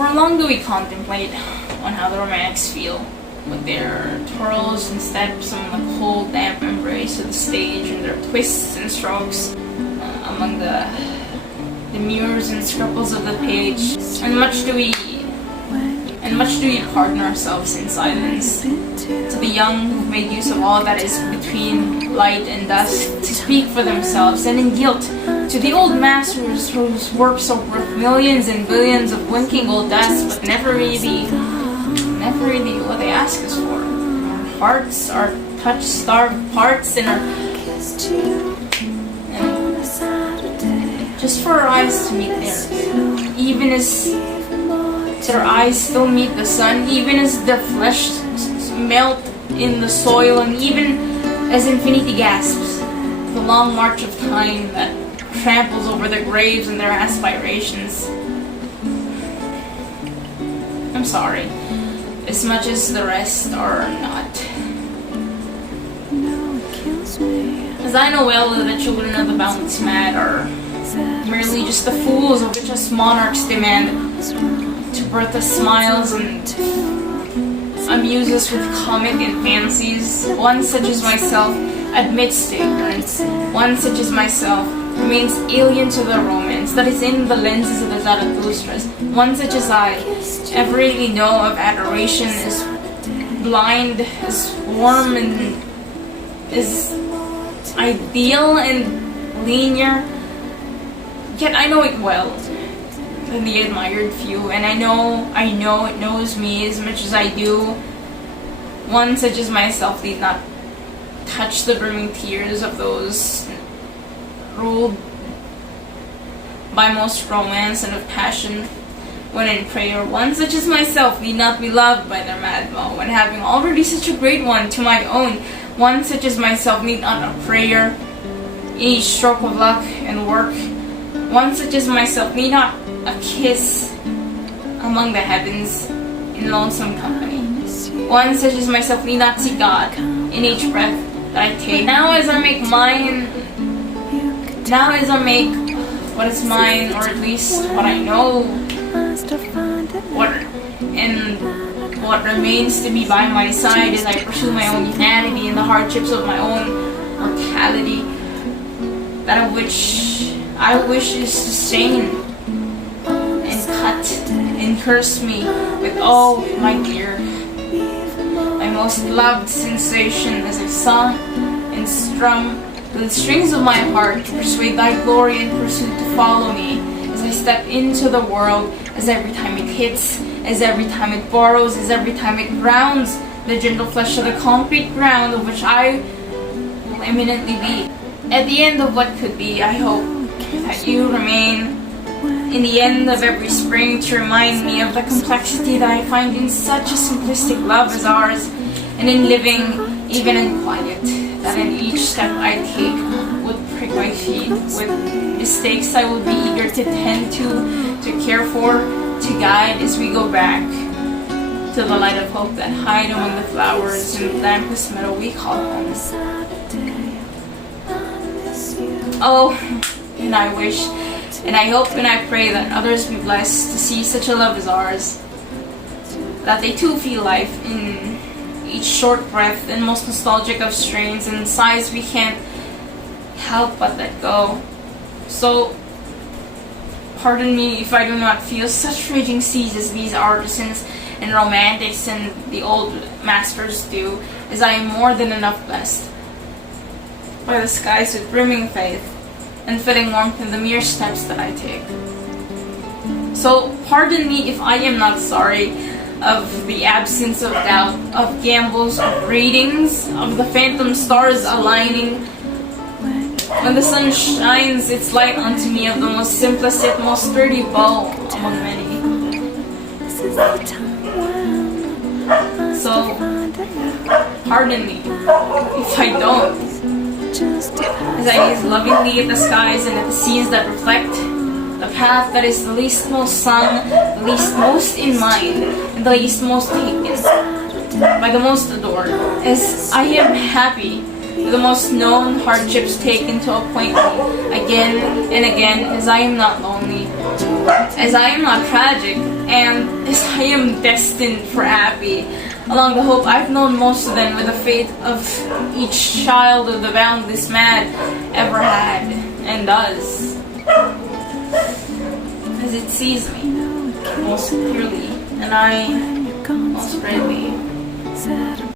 For long do we contemplate on how the romantics feel, with their twirls and steps on the cold, damp embrace of the stage, and their twists and strokes among the mirrors and scribbles of the page. And much do we pardon ourselves in silence. To the young who've made use of all that is between light and dusk to speak for themselves, and in guilt to the old masters whose works are worth millions and billions of winking gold dust, but never really what they ask us for. Our hearts, our touch-starved parts, and just for our eyes to meet theirs, even as their eyes still meet the sun, even as their flesh melt in the soil, and even as infinity gasps the long march of time that tramples over their graves and their aspirations. I'm sorry, as much as the rest are not. As I know well that the children of the boundless mad are merely just the fools of which us monarchs demand to birth us smiles and amuse us with comic and fancies. One such as myself admits to ignorance. One such as myself remains alien to the romance that is in the lenses of the Zarathustra's. One such as I ever really know of adoration is blind, is warm, and is ideal and linear. Yet I know it well than the admired few, and I know it knows me as much as I do. One such as myself need not touch the brimming tears of those ruled by most romance and of passion when in prayer. One such as myself need not be loved by their mad moe when having already such a great one to my own. One such as myself need not a prayer in each stroke of luck and work. One such as myself need not a kiss among the heavens in lonesome company. One such as myself need not see God in each breath that I take. Now as I make what is mine, or at least what I know, what remains to be by my side as I pursue my own humanity and the hardships of my own mortality, that of which I wish is to stain and cut and curse me with all my dear, my most loved sensation, as I sung and strum the strings of my heart to persuade thy glory and pursuit to follow me as I step into the world, as every time it hits, as every time it borrows, as every time it grounds the gentle flesh of the concrete ground of which I will eminently be. At the end of what could be, I hope that you remain in the end of every spring to remind me of the complexity that I find in such a simplistic love as ours, and in living even in quiet, that in each step I take would prick my feet with mistakes I would be eager to tend to care for, to guide as we go back to the light of hope that hide among the flowers in the dampest meadow we call home. Oh, and I wish, and I hope, and I pray that others be blessed to see such a love as ours, that they too feel life in each short breath and most nostalgic of strains and sighs we can't help but let go. So, pardon me if I do not feel such raging seas as these artisans and romantics and the old masters do, as I am more than enough blessed by the skies with brimming faith and filling warmth in the mere steps that I take. So pardon me if I am not sorry of the absence of doubt, of gambles, of ratings, of the phantom stars aligning when the sun shines its light onto me, of the most simplest yet most sturdy bow among many. So pardon me if I don't, as I gaze lovingly at the skies and at the scenes that reflect the path that is the least most sung, the least most in mind, and the least most taken by the most adored, as I am happy with the most known hardships taken to appoint me again and again, as I am not lonely, as I am not tragic, and as I am destined for Abby, along the hope I've known most of them with the fate of each child of the boundless mad ever had and does. As it sees me most purely, and I most readily.